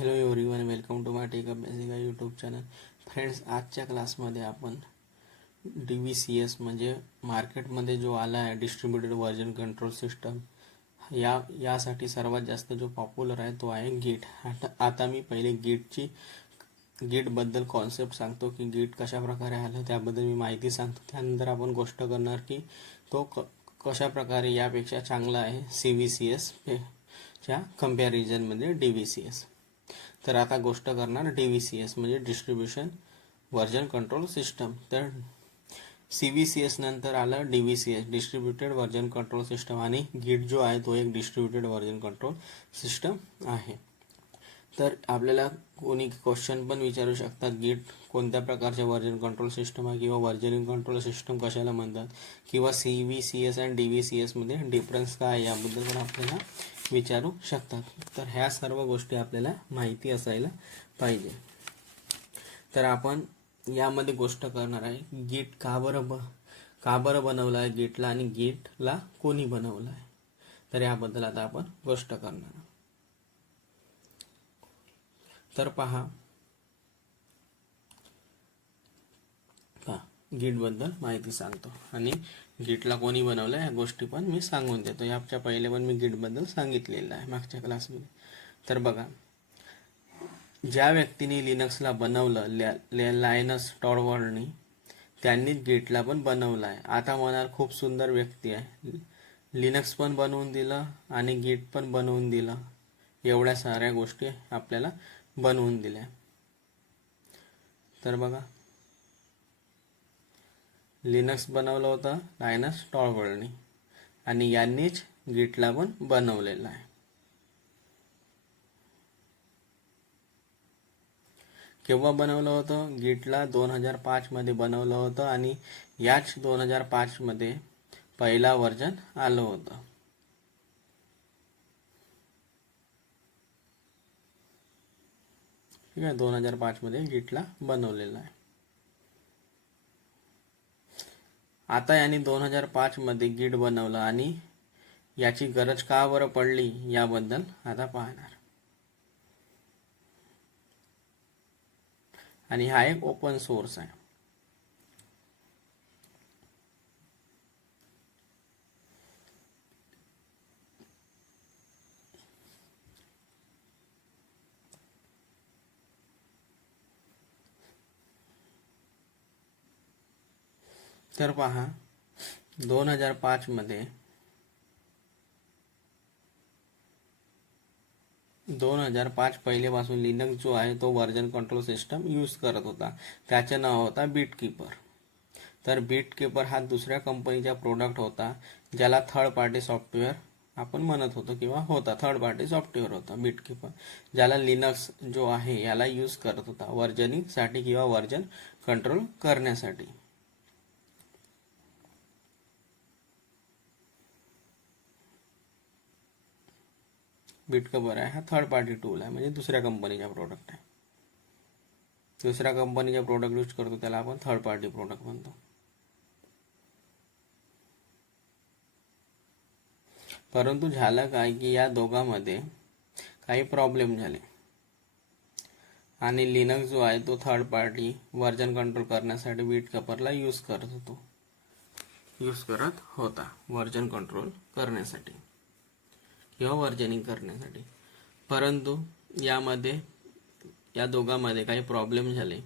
Hello everyone, welcome to my tech अभ्यासिका YouTube channel. Friends, आजच्या क्लासमध्ये आपण DVCS म्हणजे मार्केटमध्ये जो आला आहे डिस्ट्रीब्युटेड व्हर्जन कंट्रोल सिस्टम, यासाठी सर्वात जास्त जो पॉप्युलर आहे तो आहे गीट. आता मी पहिले गीटबद्दल कॉन्सेप्ट सांगतो की गीट कशा प्रकारे आलं, त्याबद्दल मी माहिती सांगतो. त्यानंतर आपण गोष्ट करणार की तो कशा प्रकारे यापेक्षा चांगला आहे CVCS च्या कंपॅरिझनमध्ये DVCS. तर आता गोष्ट करणार DVCS म्हणजे डिस्ट्रीब्युशन व्हर्जन कंट्रोल सिस्टम. तर CVCS नंतर आलं DVCS, distributed version control system, आणि गीट जो आहे तो एक डिस्ट्रीब्युटेड व्हर्जन कंट्रोल सिस्टम आहे. तर आपल्याला कोणी क्वेश्चन पण विचारू शकतात, गीट कोणत्या प्रकारचे व्हर्जन कंट्रोल सिस्टम आहे किंवा व्हर्जनिंग कंट्रोल सिस्टम कशाला म्हणतात, किंवा CVCS आणि DVCS मध्ये डिफरन्स काय आहे याबद्दल पण आपल्याला विचारू शकतात. तर ह्या सर्व गोष्टी आपल्याला माहिती असायला पाहिजे. तर आपण यामध्ये गोष्ट करणार आहे गीट का बरं बनवलं आहे गीटला, आणि गीटला कोणी बनवलं आहे, तर याबद्दल आता आपण गोष्ट करणार. तर पहा गीटबद्दल माहिती सांगतो आणि गीटला कोणी बनवलं या गोष्टी पण मी सांगून देतो. याच्या पहिले पण मी गीटबद्दल सांगितलेलं आहे मागच्या क्लासमध्ये. तर बघा, ज्या व्यक्तीने लिनक्सला बनवलं, लायनस टॉरवॉल्डनी, त्यांनीच गीटला पण बनवलं आहे. आता म्हणाल खूप सुंदर व्यक्ती आहे, लिनक्स पण बनवून दिलं आणि गीट पण बनवून दिलं, एवढ्या साऱ्या गोष्टी आपल्याला बनवून दिल्या. तर बघा, लिनक्स बनवलं होतं लायनस टॉरवॉल्डनी आणि यांनीच गीटला पण बनवलेलं आहे. केव्हा बनवलं होतं गीटला? 2005 मध्ये बनवलं होतं, आणि याच 2005 मध्ये पहिला व्हर्जन आलं होतं. ठीक आहे, 2005 मध्ये गीटला बनवलेलं आहे. आता यांनी 2005 मध्ये गीट बनवलं आणि याची गरज का बरं पडली याबद्दल आता पाहणार. आणि हा एक ओपन सोर्स आहे. तर पहा, 2005 मध्ये 2005 पहिलेपासून लिनक्स जो आहे तो व्हर्जन कंट्रोल सिस्टम यूज करत होता. त्याचं नाव होता बिटकीपर. तर बिटकीपर हा दुसऱ्या कंपनीचा प्रोडक्ट होता, ज्याला थर्ड पार्टी सॉफ्टवेअर आपण म्हणत होतो किंवा होता. थर्ड पार्टी सॉफ्टवेअर होता बिटकीपर, ज्याला लिनक्स जो आहे याला यूज करत होता व्हर्जनिंगसाठी किंवा व्हर्जन कंट्रोल करण्यासाठी. बिटकीपर आहे हा थर्ड पार्टी टूल आहे, म्हणजे दुसऱ्या कंपनीचा प्रोडक्ट आहे. दुसऱ्या कंपनीचा प्रोडक्ट यूज करतो त्याला आपण थर्ड पार्टी प्रोडक्ट म्हणतो. परंतु झालं काय की या दोघांमध्ये काही प्रॉब्लेम झाले आणि लिनक्स जो आहे तो थर्ड पार्टी व्हर्जन कंट्रोल करण्यासाठी बिटकीपरला यूज करत होता व्हर्जन कंट्रोल करण्यासाठी किंवा व्हर्जनिंग करण्यासाठी. परंतु या दोघांमध्ये काही प्रॉब्लेम झाले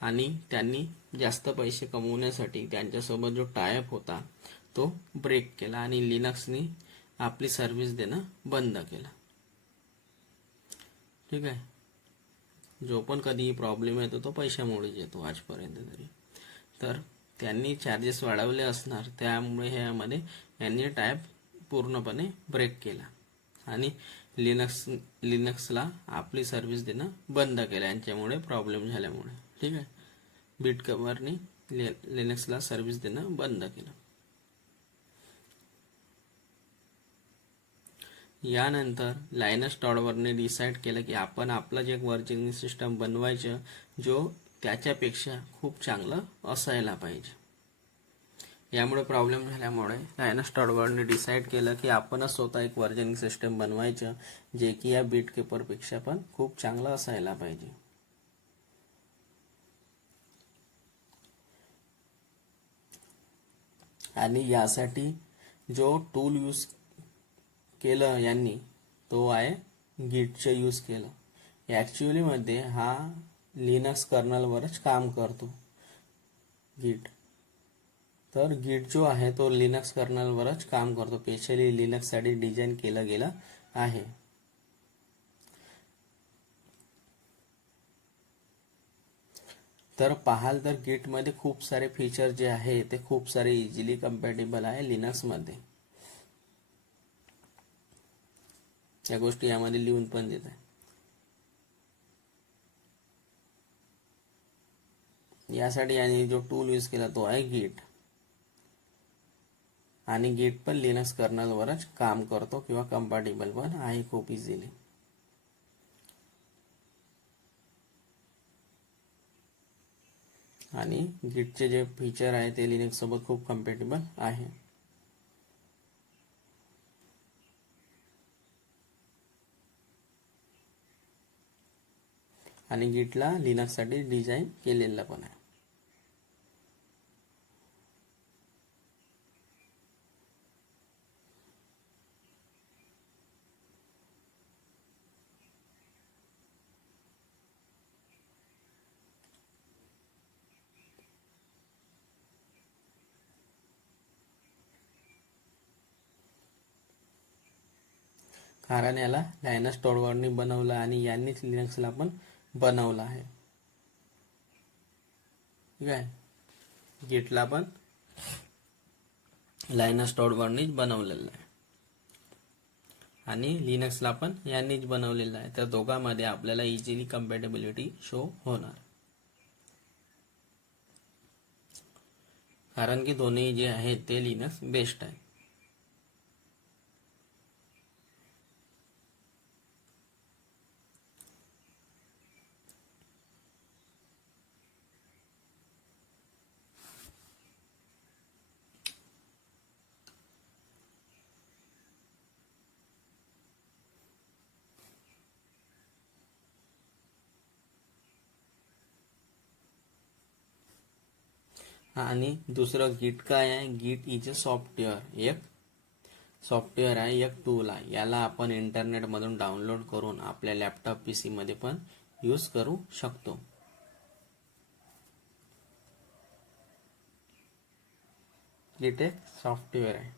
आणि त्यांनी जास्त पैसे कमवण्यासाठी त्यांच्यासोबत जो टायअप होता तो ब्रेक केला आणि लिनक्सनी आपली सर्व्हिस देणं बंद केलं. ठीक आहे, जो पण कधी प्रॉब्लेम येतो तो पैशामुळेच येतो आजपर्यंत तरी. तर त्यांनी चार्जेस वाढवले असणार, त्यामुळे ह्यामध्ये यांनी टायप पूर्णपणे ब्रेक केला आणि लिनक्सला आपली सर्व्हिस देणं बंद केलं यांच्यामुळे प्रॉब्लेम झाल्यामुळे. ठीक आहे, बिटकीपरनी लिनक्सला सर्व्हिस देणं बंद केलं. यानंतर लायनस टॉरवॉल्डने डिसाईड केलं की आपण आपलं जे व्हर्जनिंग सिस्टम बनवायचं जो त्याच्यापेक्षा खूप चांगलं असायला पाहिजे. यामुळे प्रॉब्लेम झाल्यामुळे लायनस टॉर्वाल्डने डिसाईड केलं की आपणच स्वतः एक वर्जनिंग सिस्टम बनवायचं, जे की या बिटकीपरपेक्षा पण खूप चांगलं असायला पाहिजे. आणि यासाठी जो टूल यूज केलं यांनी तो आहे गिटचं यूज केलं. ॲक्च्युअली मध्ये हा लिनक्स कर्नलवरच काम करतो गिट. तर गिट जो आहे तो लिनक्स कर्नलवरच काम करतो, स्पेशली लिनक्ससाठी डिझाईन केलं गेलं आहे. तर पाहाल तर गिटमध्ये खूप सारे फीचर जे आहे ते खूप सारे इझिली कम्पॅटेबल आहे लिनक्समध्ये. या गोष्टी यामध्ये लिहून पण देत आहे. यासाठी यांनी जो टूल यूज केला तो आहे गिट. आणि गिट पण लिनक्स कर्नलवरच काम करतो किंवा कम्पॅटेबल पण आहे खूप इझिली. आणि गिटचे जे फीचर आहे ते लिनक्स सोबत खूप कम्पॅटेबल आहे. आणि गिटला लिनक्ससाठी डिझाईन केलेला पण आहे. कारण याला लायनस टॉर्वाल्डने बनवलं आणि यांनीच लिनक्सला पण बनवलं आहे. ठीक आहे, गिटला पण लायनस टॉर्वाल्डनेच बनवलेलं आहे आणि लिनक्सला पण यांनीच बनवलेलं आहे. तर दोघांमध्ये आपल्याला इझिली कम्पॅटेबिलिटी शो होणार, कारण की दोन्ही जे आहेत ते लिनक्स बेस्ट आहे. आणि दुसरं गिट काय आहे, गिट इज अ सॉफ्टवेअर. एक सॉफ्टवेअर आहे, एक टूल आहे. याला आपण इंटरनेटमधून डाउनलोड करून आपल्या लॅपटॉप पीसी मध्ये पण यूज करू शकतो. गिट एक सॉफ्टवेअर आहे.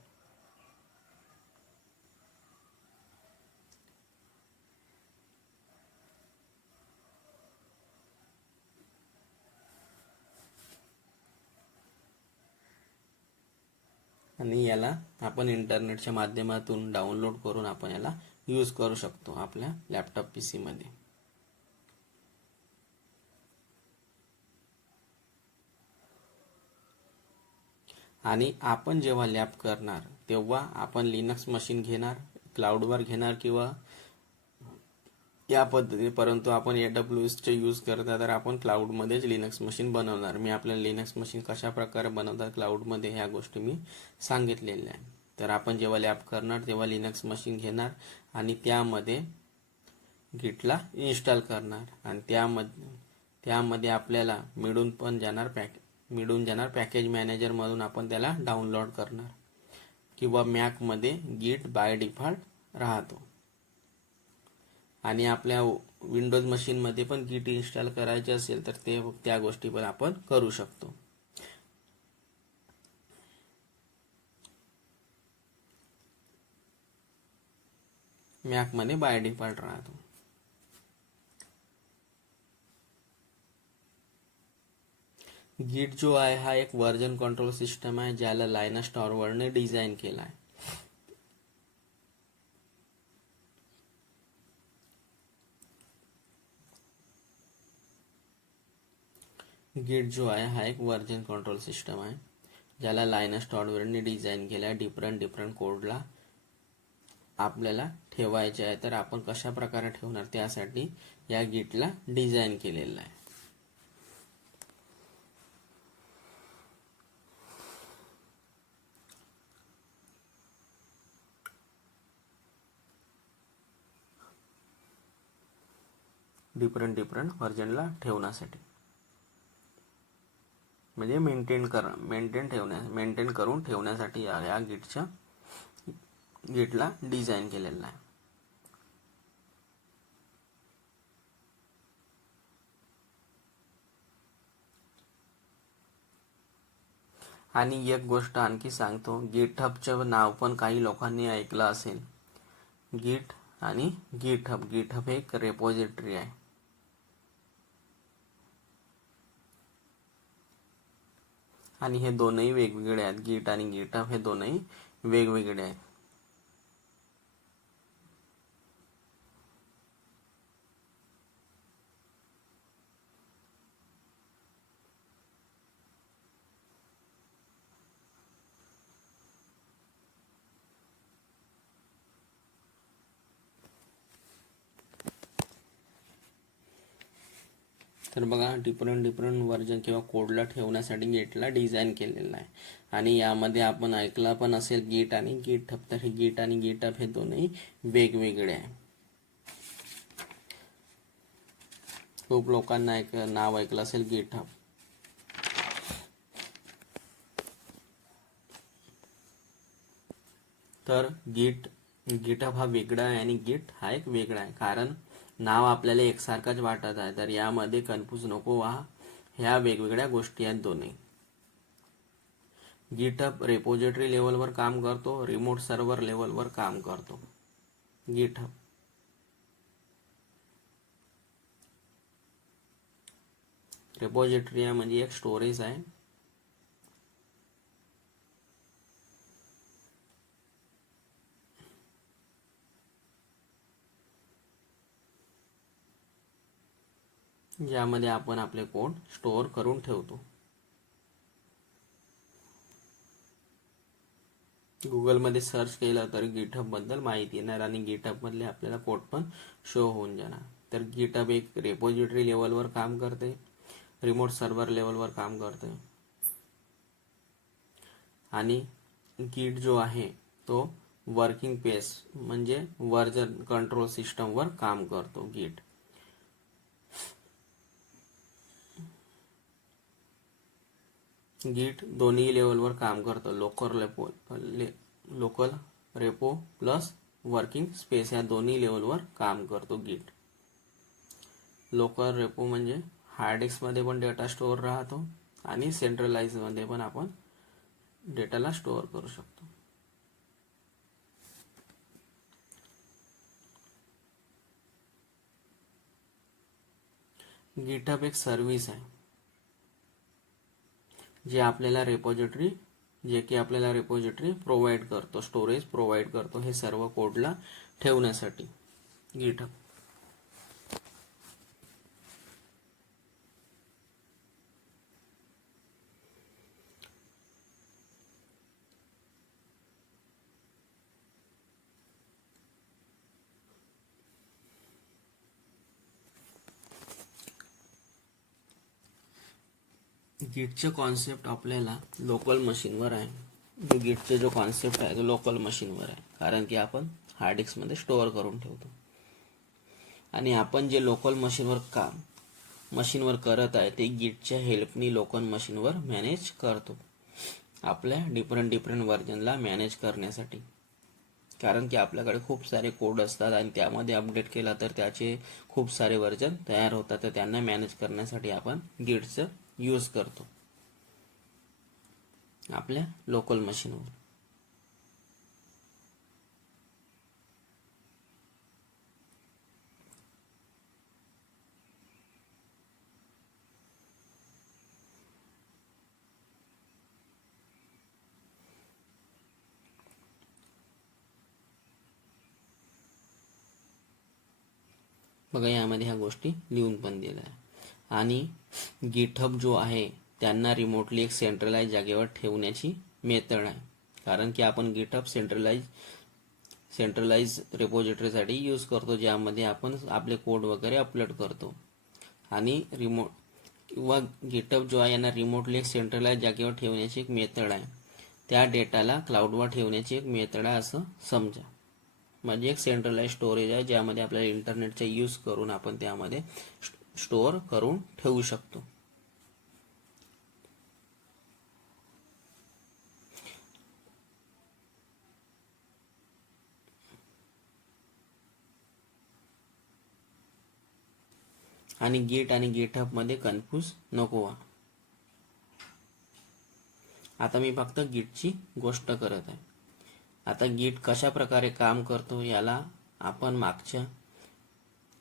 आणि याला आपण इंटरनेटच्या माध्यमातून डाउनलोड करून आपण याला यूज करू शकतो आपल्या लॅपटॉप पीसी मध्ये. आणि आपण जेव्हा लॅब करणार तेव्हा आपण लिनक्स मशीन घेणार, क्लाउडवर घेणार किंवा या पद्धतीने. परंतु आपण AWS चे यूज करता तर आपण क्लाउडमध्येच लिनक्स मशीन बनवणार. मी आपल्याला लिनक्स मशीन कशा प्रकारे बनवतात क्लाउडमध्ये ह्या गोष्टी मी सांगितलेल्या आहे. तर आपण जेव्हा लॅब करणार तेव्हा लिनक्स मशीन घेणार आणि त्यामध्ये गिटला इन्स्टॉल करणार आणि त्यामध्ये आपल्याला मिळून जाणार पॅकेज मॅनेजर मधून आपण त्याला डाउनलोड करणार किंवा मॅकमध्ये गिट बाय डिफॉल्ट राहतो. आणि आपल्या विंडोज मशीनमध्ये पण गिट इन्स्टॉल करायचे असेल तर त्या गोष्टी पण आपण करू शकतो. मॅकमध्ये बाय डिफॉल्ट राहतो. गिट जो आहे हा एक व्हर्जन कंट्रोल सिस्टम आहे, ज्याला लायनस टॉर्वाल्डने डिझाईन केला आहे. गिट जो आहे हा एक व्हर्जन कंट्रोल सिस्टम आहे, ज्याला लायनस टॉर्वाल्डने डिझाईन केला आहे. डिफरंट कोडला आपल्याला ठेवायचे आहे, तर आपण कशा प्रकारे ठेवणार त्यासाठी या गिटला डिझाईन केलेलं आहे. डिफरंट व्हर्जनला ठेवण्यासाठी, म्हणजे मेंटेन करून ठेवण्यासाठी या गिटला डिझाईन केलेला आहे. आणि एक गोष्ट आणखी सांगतो, गिटहबचं नाव पण काही लोकांनी ऐकलं असेल. गिट आणि गिटहब हे एक रेपॉझिटरी आहे. आणि हे दोनही वेगवेगळे आहेत. गिट आणि गिटहब हे दोनही वेगवेगळे आहेत. तर बघा, डिफरंट व्हर्जन किंवा कोडला ठेवण्यासाठी गिटला डिझाईन केलेलं आहे. आणि यामध्ये आपण ऐकला पण असेल गिट आणि गिटहब. तर हे गिट आणि गिटहब हे दोन्ही वेगवेगळे आहे. खूप लोकांना नाव ऐकलं असेल गिटहब. तर गिटहब हा वेगळा आहे आणि गिट हा एक वेगळा आहे. कारण नाव आपल्याला एकसारखाच वाटत आहे, तर यामध्ये कन्फ्यूज नको व्हा. ह्या वेगवेगळ्या गोष्टी आहेत दोन्ही. गिटहब रेपॉझिटरी लेवलवर काम करतो, रिमोट सर्व्हर लेवलवर काम करतो. गिटहब रेपॉझिटरी आहे म्हणजे एक स्टोरेज आहे. ज्यामध्ये आपण आपले कोड स्टोअर करून ठेवतो. गुगलमध्ये सर्च केलं तर गिटहब बद्दल माहिती येणार आणि गिटहब मधले आपल्याला कोड पण शो होऊन जाणार. तर गिटहब एक रेपॉझिटरी लेवलवर काम करते, रिमोट सर्व्हर लेवलवर काम करते. आणि गिट जो आहे तो वर्किंग पेस म्हणजे व्हर्जन कंट्रोल सिस्टमवर काम करतो. गिट दोन्ही लेवलवर काम करतं. Local repo plus working space या दोन्ही लेवलवर काम करतो गिट. लोकल रेपो म्हणजे हार्ड डिस्कमध्ये पण डेटा स्टोअर राहतो आणि सेंट्रलाइज मध्ये पण आपण डेटाला स्टोअर करू शकतो. गिटहब एक सर्व्हिस आहे जे आपल्याला रेपॉझिटरी प्रोव्हाइड करतो, स्टोरेज प्रोव्हाइड करतो हे सर्व कोडला ठेवण्यासाठी. गिटहब गिटचे कॉन्सेप्ट आपल्याला लोकल मशीनवर आहे. गिटचे जो कॉन्सेप्ट आहे तो लोकल मशीनवर आहे, कारण की आपण हार्ड डिस्कमध्ये स्टोअर करून ठेवतो. आणि आपण जे लोकल मशीनवर करत आहे ते गिटच्या हेल्पनी लोकल मशीनवर मॅनेज करतो, आपल्या डिफरंट व्हर्जनला मॅनेज करण्यासाठी. कारण की आपल्याकडे खूप सारे कोड असतात आणि त्यामध्ये अपडेट केला तर त्याचे खूप सारे व्हर्जन तयार होतात. तर त्यांना मॅनेज करण्यासाठी आपण गिटचं यूज करतो आपल्या लोकल मशीनवर. बघा, यामध्ये ह्या गोष्टी लिहून पण दिल्या आहे. आणि गिटहब जो आहे त्यांना रिमोटली एक सेंट्रलाइज जागेवर ठेवण्याची मेथड आहे. कारण की आपण गिटहब सेंट्रलाइज रेपॉझिटरीसाठी यूज करतो, ज्यामध्ये आपण आपले कोड वगैरे अपलोड करतो. आणि गिटहब जो आहे यांना रिमोटली एक सेंट्रलाइज जागेवर ठेवण्याची एक मेथड आहे. त्या डेटाला क्लाउडवर ठेवण्याची एक मेथड आहे असं समजा. म्हणजे एक सेंट्रलाइज स्टोरेज आहे ज्यामध्ये आपल्याला इंटरनेटचा यूज करून आपण त्यामध्ये स्टोअर करून ठेवू शकतो. आणि गिट आणि गिटहब मध्ये कन्फ्यूज नको व्हा. आता मी फक्त गिटची गोष्ट करत आहे. आता गिट कशा प्रकारे काम करतो याला आपण मागच्या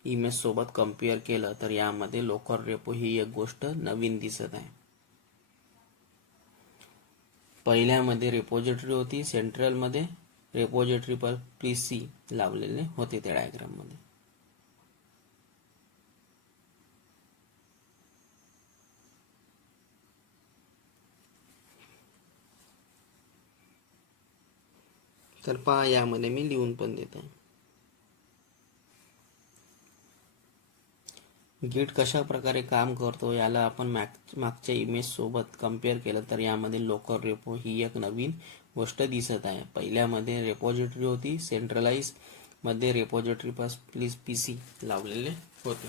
इमेज सोबत कम्पेअर केलं तर यामध्ये लोकल रेपो ही एक गोष्ट नवीन दिसत आहे. पहिल्यामध्ये रेपोजिटरी होती, सेंट्रल मध्ये रेपोजिटरी पर पीसी लावलेले होते त्या डायग्राम मध्ये. तर पहा यामध्ये मी लिहून पण देत आहे. गिट कशा प्रकारे काम करतो याला आपण मागच्या इमेज सोबत कम्पेअर केलं तर यामध्ये लोकल रेपो ही एक नवीन गोष्ट दिसत आहे. पहिल्यामध्ये रेपोजिटरी होती, सेंट्रलाइज मध्ये रेपोजिटरी पास प्लीज पीसी लावलेले होते.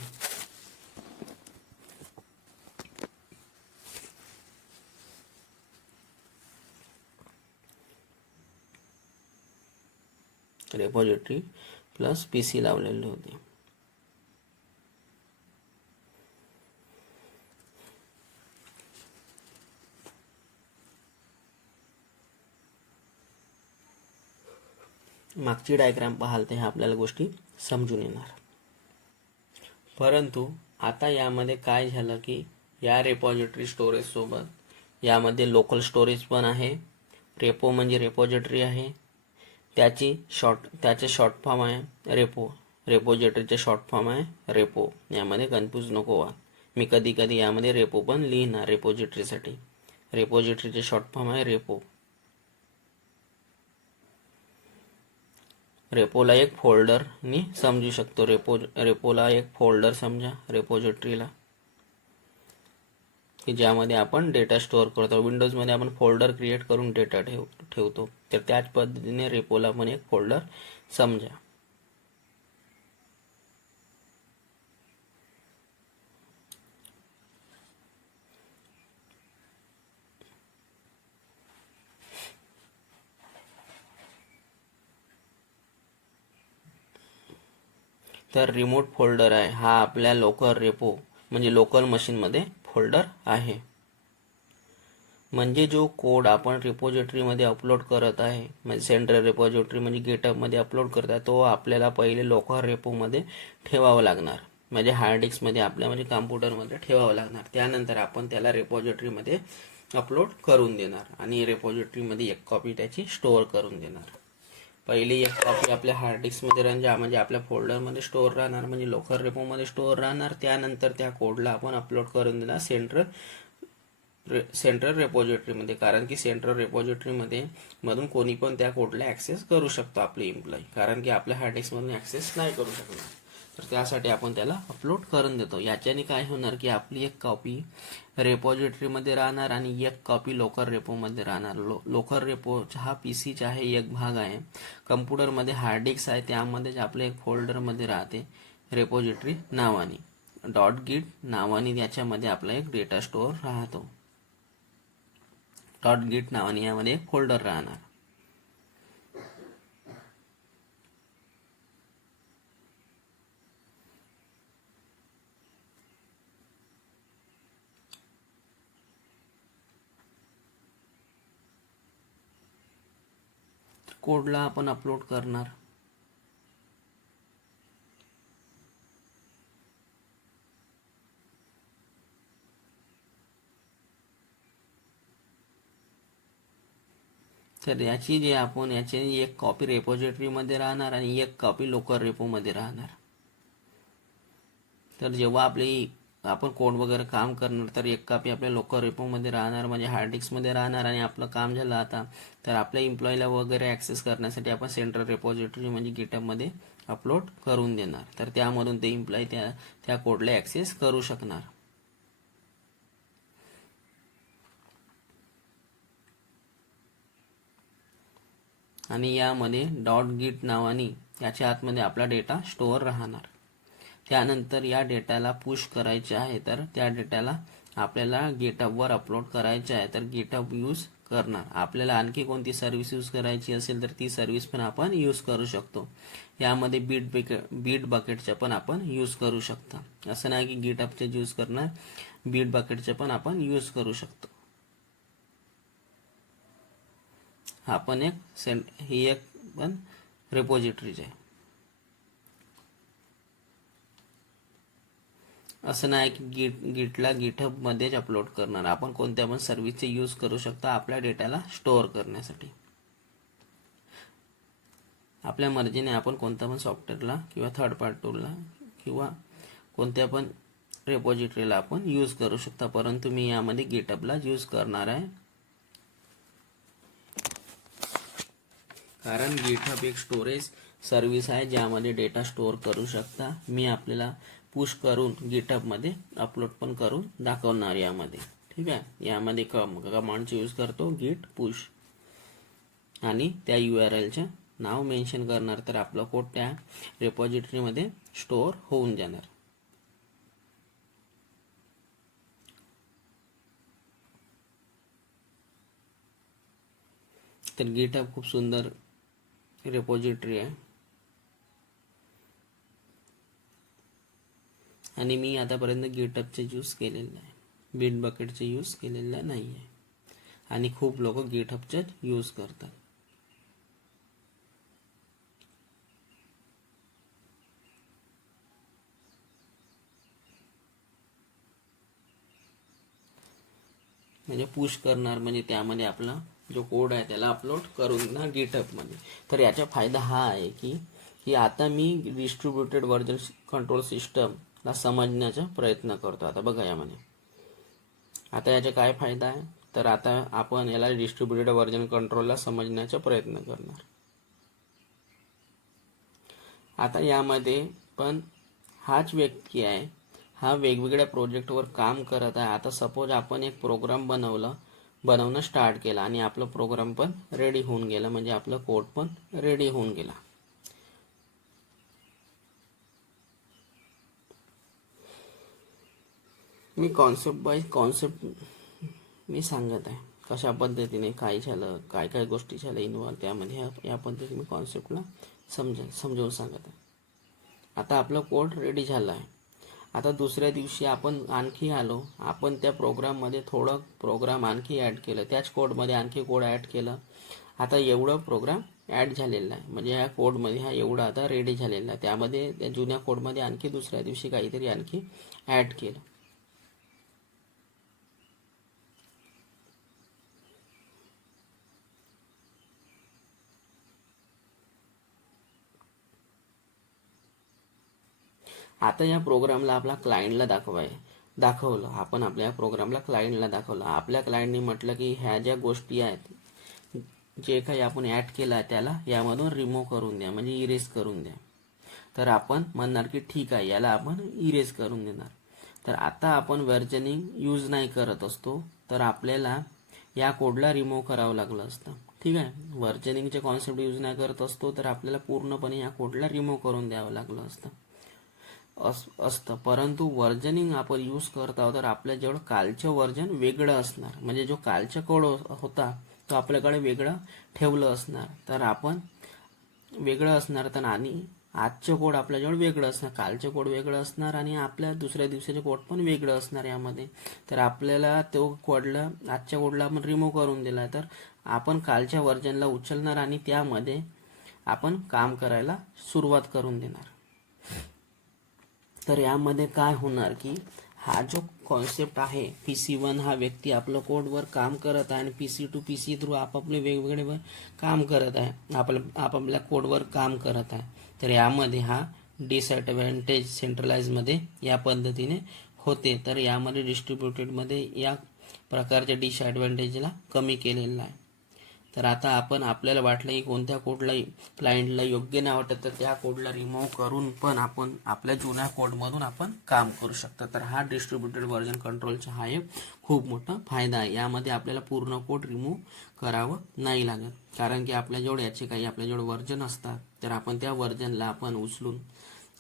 रेपोजिटरी प्लस पीसी लावलेले होते. मागची डायग्राम पाहाल तर ह्या आपल्याला गोष्टी समजून येणार. परंतु आता यामध्ये काय झालं की या रेपोजिटरी स्टोरेज सोबत यामध्ये लोकल स्टोरेज पण आहे. रेपो म्हणजे रेपोजिटरी आहे, त्याचे शॉर्ट फॉर्म आहे रेपो. रेपोजिटरीचे शॉर्ट फॉर्म आहे रेपो. यामध्ये कन्फ्यूज नको व्हा. मी कधी कधी यामध्ये रेपो पण लिहिणार रेपोजिटरीसाठी. रेपोजिटरीचे शॉर्ट फॉर्म आहे रेपो. रेपोला एक फोल्डर नी समजू शकतो. रेपोला एक फोल्डर समजा रेपोजिटरीला, की ज्यामध्ये आपण डेटा स्टोअर करतो. विंडोज मध्ये आपण फोल्डर क्रिएट करून डेटा ठेवतो, तर त्याच पद्धतीने रेपोला पण एक फोल्डर समजा. तर रिमोट फोल्डर आहे हा आपल्या लोकल रेपो म्हणजे लोकल मशीन मध्ये फोल्डर आहे. म्हणजे जो कोड आपण रेपोजिटरी मध्ये अपलोड करत आहे, म्हणजे सेंट्रल रेपोजिटरी म्हणजे गिटहब मध्ये अपलोड करत आहे, तो आपल्याला पहिले लोकल रेपो मध्ये ठेवावा लागणार. म्हणजे हार्ड डिस्क मध्ये आपल्या म्हणजे कॉम्प्युटर मध्ये ठेवावं लागणार. त्यानंतर आपण त्याला रेपोजिटरी मध्ये अपलोड करून देणार आणि रेपोजिटरी मध्ये एक कॉपी त्याची स्टोअर करून देणार. पहिली एक कॉपी आपल्या हार्ड डिस्क मध्ये राहणार, म्हणजे आपल्या फोल्डर मध्ये स्टोअर राहणार, म्हणजे लोकल रेपो मध्ये स्टोअर राहणार. त्यानंतर त्या कोडला आपण अपलोड करून देणार सेंट्रल रेपोजिटरी मध्ये. कारण की सेंट्रल रेपोजिटरी मध्ये मधून कोणी पण त्या कोडला ऍक्सेस करू शकतो आपले एम्प्लॉई, कारण की आपल्या हार्ड डिस्क मधून ऍक्सेस नाही करू शकणार. तर त्यासाठी आपण त्याला अपलोड करून देतो. याच्याने काय होणार की आपली एक कॉपी रेपोजिटरी मध्ये राहणार आणि एक कॉपी लोकल रेपो मध्ये राहणार. लोकल रेपो हा पीसीचा आहे एक भाग आहे. कम्प्युटर मध्ये हार्ड डिस्क आहे, त्यामध्येच आपल्या एक फोल्डर मध्ये राहते रेपोजिटरी नावाने. .git नावाने याच्यामध्ये आपला एक डेटा स्टोअर राहतो. .git नावाने यामध्ये एक फोल्डर राहणार. कोडला आपण अपलोड करणार. तर याची जे आपण याची एक कॉपी रेपोजिटरी मध्ये राहणार आणि एक कॉपी लोकल रेपो मध्ये राहणार. तर जेव्हा आपण कोड वगैरे काम करणार तर एक कॉपी आपल्या लोकल रेपो मध्ये राहणार, म्हणजे हार्ड डिस्क मध्ये राहणार. आणि आपलं काम झालं आता तर आपल्या एम्प्लॉईला वगैरे ऍक्सेस करण्यासाठी आपण सेंट्रल रेपोजिटरी म्हणजे गिटहब मध्ये अपलोड करून देणार. तर त्यामधून ते एम्प्लॉई त्या कोडला ऍक्सेस करू शकणार. आणि यामध्ये .git नावाने याच्या आतमध्ये आपला डेटा स्टोअर राहणार. त्यानंतर या डेटाला पुश करायचे आहे, तर त्या डेटाला आपल्याला गिटहबवर अपलोड करायचे आहे, तर गिटहब यूज करणार. आपल्याला आणखी कोणती सर्व्हिस यूज करायची असेल तर ती सर्व्हिस पण आपण यूज करू शकतो. यामध्ये बीट बकेटच्या पण आपण यूज करू शकता. असं नाही की गिटहबचे यूज करणार, बीट बकेटचे पण आपण यूज करू शकतो. हा पण ही एक पण रिपॉझिटरीज आहे. असं नाही की गिटला गिटहब मध्येच अपलोड करणार. आपण कोणत्या पण सर्व्हिसचे यूज करू शकता आपल्या डेटाला स्टोअर करण्यासाठी. आपल्या मर्जीने आपण कोणत्या पण सॉफ्टवेअरला किंवा थर्ड पार्टी टूलला किंवा कोणत्या पण रिपॉझिटरीला आपण यूज करू शकता, परंतु मी यामध्ये गिटहबला यूज करणार आहे. कारण गिटहब एक स्टोरेज सर्व्हिस आहे ज्यामध्ये डेटा स्टोअर करू शकता. मी आपल्याला पुश करून गिटहबमध्ये अपलोड पण करून दाखवणार यामध्ये. ठीक आहे, यामध्ये कमांडचे यूज करतो गिट पुश आणि त्या URLचे नाव मेन्शन करणार, तर आपला कोड त्या रिपॉझिटरीमध्ये स्टोअर होऊन जाणार. तर गिटहब खूप सुंदर रिपॉझिटरी आहे आणि मी आतापर्यंत गिटहबचे यूज केलेलं आहे, बीट बकेटचे यूज केलेलं नाही आहे आणि खूप लोक गिटहबचे यूज करतात. म्हणजे पुश करणार म्हणजे त्यामध्ये आपला जो कोड आहे त्याला अपलोड करून ना गिटहबमध्ये. तर याचा फायदा हा आहे की आता मी डिस्ट्रीब्युटेड व्हर्जन कंट्रोल सिस्टमला समजण्याचा प्रयत्न करतो. आता बघा यामध्ये आता याचा काय फायदा आहे, तर आता आपण याला डिस्ट्रीब्युटेड व्हर्जन कंट्रोलला समजण्याचा प्रयत्न करणार. आता यामध्ये पण हाच व्यक्ती आहे, हा वेगवेगळ्या प्रोजेक्टवर काम करत आहे. आता सपोज आपण एक प्रोग्राम बनवणं स्टार्ट केला आणि आपलं प्रोग्राम पण रेडी होऊन गेला, म्हणजे आपलं कोड पण रेडी होऊन गेला. मी कॉन्सेप्ट बाय कॉन्सेप्ट मी सांगत आहे, कशा पद्धतीने काय झालं, काय काय गोष्टी झाल्या इन्व्हॉल्व त्यामध्ये, या पद्धतीने मी कॉन्सेप्टला समजावून सांगत आहे. आता आपलं कोड रेडी झाला आहे. आता दुसऱ्या दिवशी आपण आणखी आलो, आपण त्या प्रोग्राममध्ये थोडं प्रोग्राम आणखी ॲड केलं, त्याच कोडमध्ये आणखी कोड ॲड केलं. आता एवढं प्रोग्राम ॲड झालेला आहे, म्हणजे ह्या कोडमध्ये हा एवढा आता रेडी झालेला आहे. त्यामध्ये त्या जुन्या कोडमध्ये आणखी दुसऱ्या दिवशी काहीतरी आणखी ॲड केलं. आता या प्रोग्रामला आपला क्लायंटला दाखवलं, आपण आपल्या प्रोग्रामला क्लायंटला दाखवलं. आपल्या क्लायंटने म्हटलं की ह्या ज्या गोष्टी आहेत, जे काही आपण ॲड केलं आहे त्याला यामधून रिमूव्ह करून द्या, म्हणजे इरेज करून द्या. तर आपण म्हणणार की ठीक आहे, याला आपण इरेज करून देणार. तर आता आपण व्हर्जनिंग यूज नाही करत असतो, तर आपल्याला या कोडला रिमूव्ह करावं लागलं असतं. ठीक आहे, व्हर्जनिंगचे कॉन्सेप्ट यूज नाही करत असतो तर आपल्याला पूर्णपणे या कोडला रिमूव्ह करून द्यावं लागलं असतं. परंतु व्हर्जनिंग आपण यूज करत आहोत, तर आपल्याजवळ कालचं व्हर्जन वेगळं असणार, म्हणजे जो कालचा कोड होता तो आपल्याकडे वेगळं ठेवलं असणार. तर आपण वेगळं असणार, तर आणि आजचं कोड आपल्याजवळ वेगळं असणार, कालचं कोड वेगळं असणार आणि आपल्या दुसऱ्या दिवसाचे कोड पण वेगळं असणार यामध्ये. तर आपल्याला तो कोडला आजच्या कोडला आपण रिमूव्ह करून दिला, तर आपण कालच्या व्हर्जनला उचलणार आणि त्यामध्ये आपण काम करायला सुरुवात करून देणार. तर यामध्ये काय होणार की हा जो कॉन्सेप्ट आहे, PC1 हा व्यक्ती आपलं कोडवर काम करत आहे आणि PC2 PC थ्रू आपापले वेगवेगळे काम करत आहे, आपापल्या कोडवर काम करत आहे. तर यामध्ये हा डिसएडव्हान्टेज सेंट्रलाइजमध्ये या पद्धतीने होते. तर यामध्ये डिस्ट्रीब्युटेडमध्ये या प्रकारच्या डिसएडव्हान्टेजला कमी केलेलं आहे. तर आता आपण आपल्याला वाटलं की कोणत्या कोडला क्लायंटला योग्य नाही वाटत तर त्या कोडला रिमूव्ह करून पण आपण आपल्या जुन्या कोडमधून आपण काम करू शकतो. तर हा डिस्ट्रीब्युटेड व्हर्जन कंट्रोलचा हा एक खूप मोठा फायदा आहे. यामध्ये आपल्याला पूर्ण कोड रिमूव्ह करावं नाही लागत, कारण की आपल्याजवळ याचे काही आपल्याजवळ व्हर्जन असतात. तर आपण त्या व्हर्जनला आपण उचलून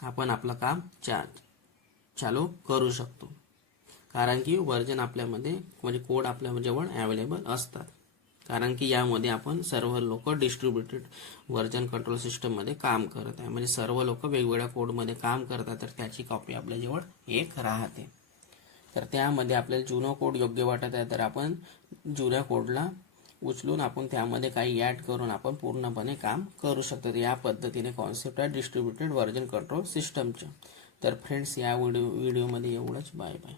आपण आपलं काम चालू करू शकतो, कारण की व्हर्जन आपल्यामध्ये म्हणजे कोड आपल्याजवळ अवेलेबल असतात. कारण की यामध्ये आपण सर्व लोक डिस्ट्रीब्युटेड व्हर्जन कंट्रोल सिस्टममध्ये काम करत आहे, म्हणजे सर्व लोक वेगवेगळ्या कोडमध्ये काम करतात. तर त्याची कॉपी आपल्याजवळ एक राहते. तर त्यामध्ये आपल्याला जुनं कोड योग्य वाटत आहे तर आपण जुन्या कोडला उचलून आपण त्यामध्ये काही ॲड करून आपण पूर्णपणे काम करू शकतो. तर या पद्धतीने कॉन्सेप्ट आहे डिस्ट्रीब्युटेड व्हर्जन कंट्रोल सिस्टमच्या. तर फ्रेंड्स, या व्हिडिओमध्ये एवढंच. Bye bye.